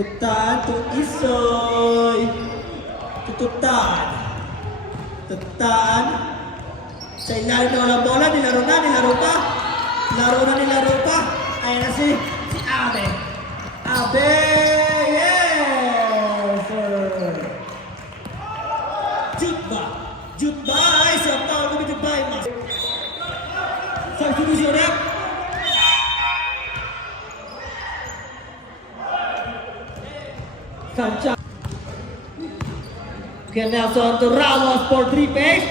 Tutaan to Isoy. Tututaan. Tutaan. Sa ilalim na walang bola, nilaro pa. Nilaro pa. Ayan na si Abe. Abe! Yes! Sir! Jutba! Ay, siya pa. Lumitiba ay mas. Substitution ulit. Sancha. Okay, Nelson to Ramos for 3 pace.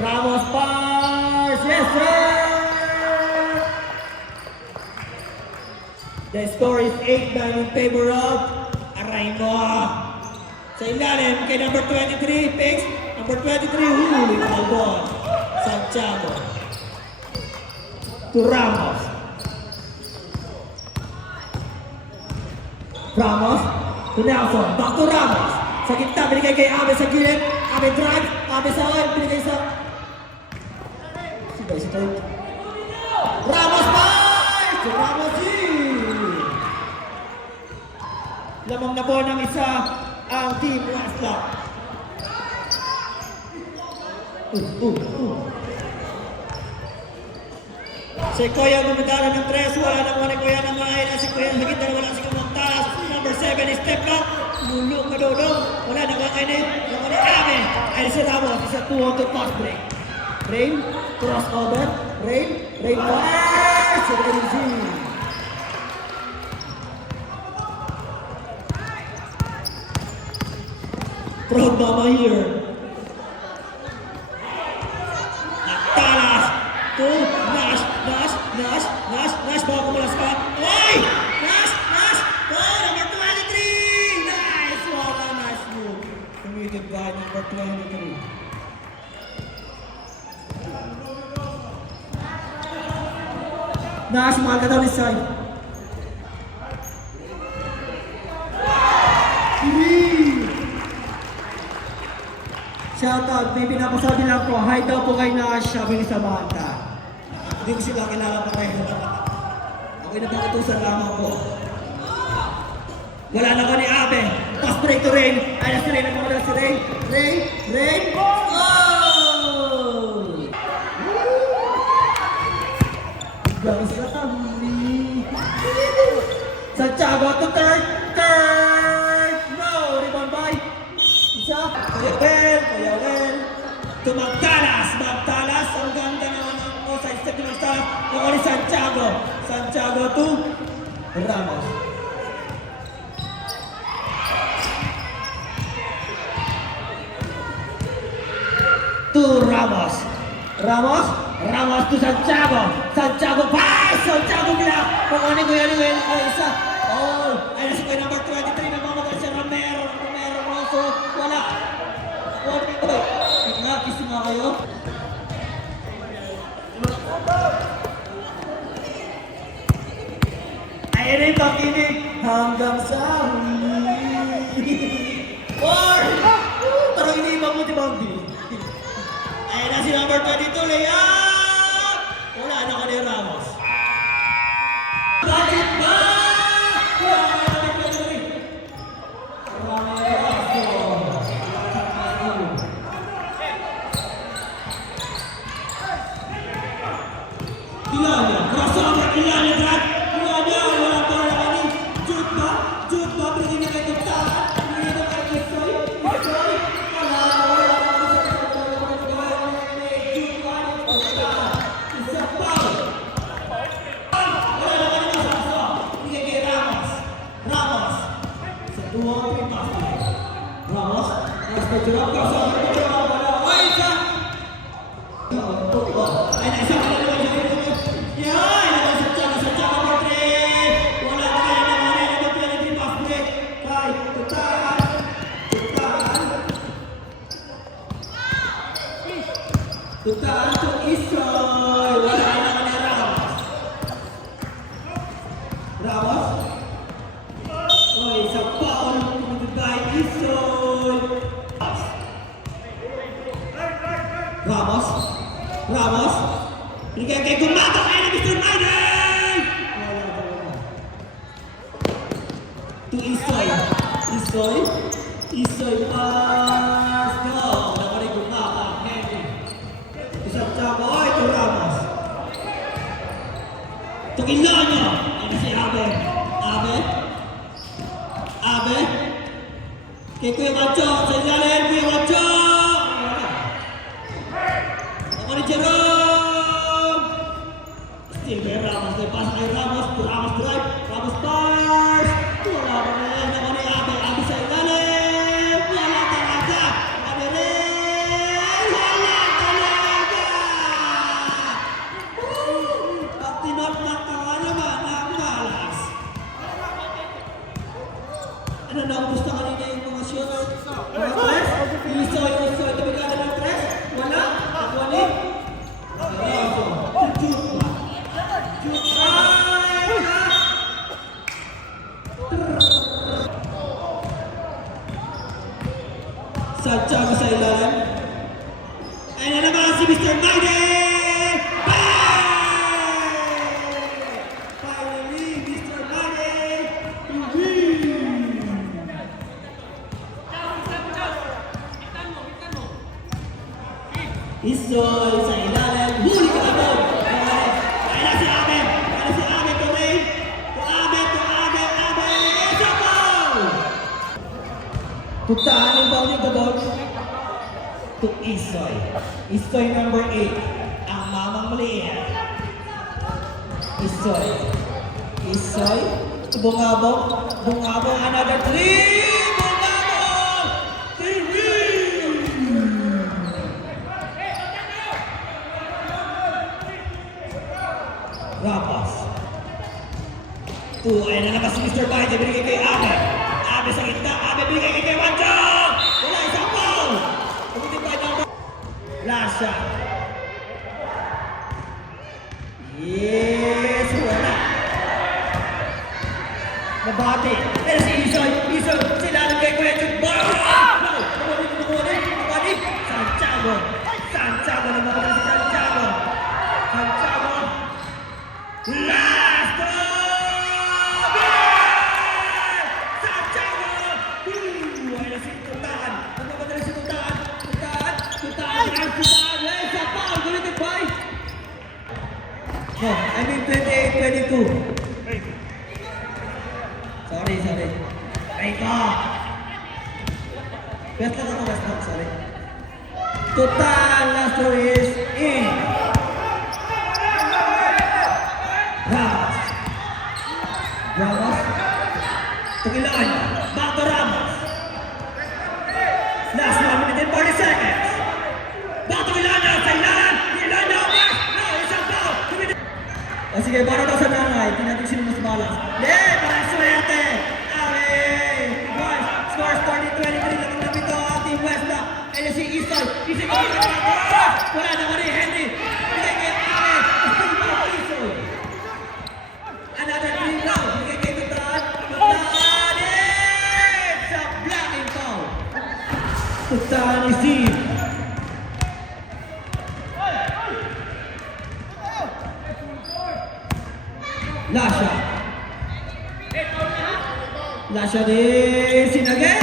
Ramos pass. Yes, sir! The score is 8-9 in favor of Araimo. Sa ilalim kay number 23, Pix. Number 23, huli na ball. Santiago. To Ramos. Ramos. To Nelson. Back to Ramos. Sa gitna, binigay kay Abe sa gilid. Abe drive. Abe sa oil. Binigay sa... Si third. Ramos five! To Ramos lamang na po ng isa ang Team Westlock. Si Kuya gumagana ng 3. Wala na muna Kuya ng mga ilan. Si Kuya sa gitna wala si Kumantas. Number 7 is step back. Lulong ka dodong. Wala na mga kainin. Naman ni Abe. Ay si Ramos. Isa 2-2 pass break. Rain. Crossover. Rain. Fire. Si Renzi. From Mama here. Talas to Nash. Bawa kumulas ka. Oy! Nash! Oh, number 23! Nice! Wala, nice move. Committed by number 23. Nash, mahal ka daw this side. Shoutout, may pinapasabi lang po, hi daw po kay Nash, sabi ni Samantha. Hindi ko sila kilala pa kayo. Ako'y nagkakatusan lamang po. Wala na ko ni Abe. Pass break to Rain. Ay, na si Rain. Nagmamala si Rain. Rain. Oh! Biglang sila kami. Santiago to third. No! Rebound by isa. Kaya well. To Magdalas. Ang ganda naman ng side step ni Magdalas. Ako ni Santiago to Ramos. To Ramos to Santiago pass! Santiago bila! Pangani ko yan ay isa. Oh! Ay nasa ko number 23 nagmamagal siya Romero Rosso. Wala. Kisi nga kayo. Ay rin pakinig hanggang sa huli. Or! Parang iniibang mo di Bambi. Ayan na si number 22, layup! Wala na ka ni Ramos. Bakit ba? Ilanya, crossover, Ilanya, drag! Ilanya, wala pa wala ka ni Jutba, pinigin niya kay Tutala, pinigin niya kay Isoy, Tutaan to Isoy. Wala na ka ni Ramos. Oy, sa foul. Committed by Isoy. Ramos. Bigyan kay Gumato. Kaya na Mr. Mayday. To Isoy. Isoy. Isoy pass. No. Naman ay gumaka. Henry. Isang tsaka. Oh, ito Ramos. Ito Kilano. Ano si Abe? Abe? Abe? Kay Kuya Macho. Sa ilalim. Kuya Macho. Naman ni Jerome. Still kay Ramos. May pass kay Ramos. Ramos drive. Ramos pass. Wala pa na yan. Naman ni Abe. Abe sa ilalim. Wala talaga. Abe rin. Wala talaga. Pag tinatnak ka nga naman ang malas. Ano na ang gusto kanina yung mga shoot? Mga tres? Isoy. Tabigada ng tres? Wala? Wala? Shoot pa. Shoot pa. Santiago sa ilalim. Ayun na naman si Mr. Maggie! Bang! Finally, Mr. Maggie! Isoy sa ilalim. Huli ka na mo! Ayun na si Abe! Ayun na si Abe! Tuloy! Abe! Isa po! Tutaan ang bawal yung gabon. To Isoy. Isoy number 8. Ang mamang maliit. Isoy. Bungabong. Another 3. Bungabong. 3. Ramos. 2. Ayan na naman si Mr. Biden. Binigay kay Abe. Abe sa gitna. Abe binigay kay Wancho. Wala isang foul. Pagdating pa niya. Last shot. Yes. Wala. Nabati. Ayan si Isoy. Sila ng kay Kuya Chuk. No. Nabati. Santiago na mga si Santiago. Last throw! Santiago! Ay na si Tutaan. Nagmamadali si Tutaan. Ay, sa foul. Gulitin ba? No, I mean 28-22. Sorry. Ay ko! Best lang ako, sorry. Tutaan, last throw is in. Ramos. Tukilaan. Bato Ramos. Last 1 minute and 40 seconds. Bato Ilana sa ilalan. Ilana. No, isang foul. O sige, para daw sa nanay. Hindi natin sino mas malas. Parang swerte. Guys, scores 40-23 lang ang napito ang Team Westa. Ayun si Isoy. Wala naman ni Henry. Bigay kay Ame. Still pa Isoy. Another 3 round. Bigay kay Tutaan. It's a blocking foul. Tutaan is deep. Lasha din sinagin.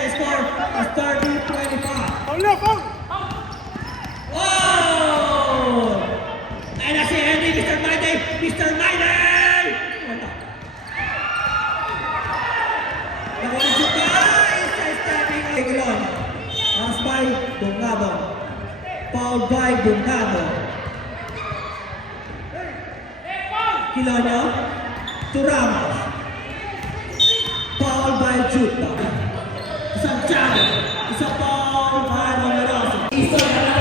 They score a 30-25. Oh! Ayun na si Henry. Mr. Maiden! Wala. Nakuha siya pa. Stepping up. Kilon. Pass by Bungabong. Foul by Bungabong. Kilonyo to Ramos. Foul by Juta. Santiago. Isa foul by Numeroso. Isa na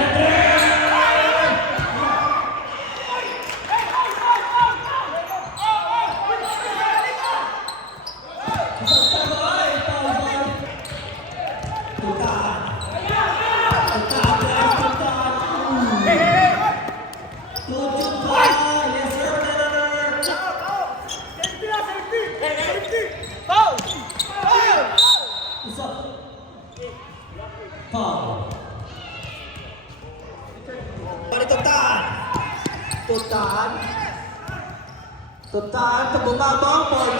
Tutaan, bumabang, Paul.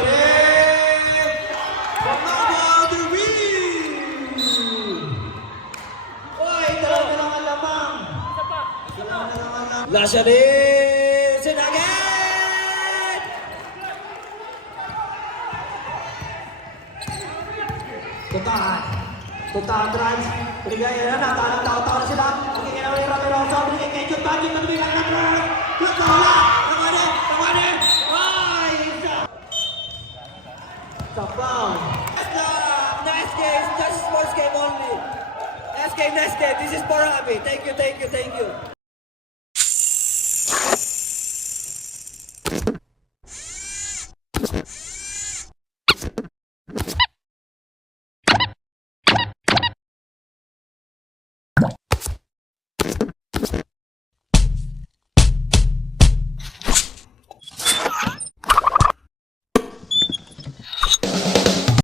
Bumabang, the win! Lasharin Sinagin! Tuntahan drives. Binigay na tao na sila. Binigay na ulit Ramiro. So, binigay kay Jun Bagin. Nagbigay na drive. Look na wala. Tamanin. Ay, isa. Tapaw. Nice game. Just sports game only. Nice game. This is Parabi. Thank you.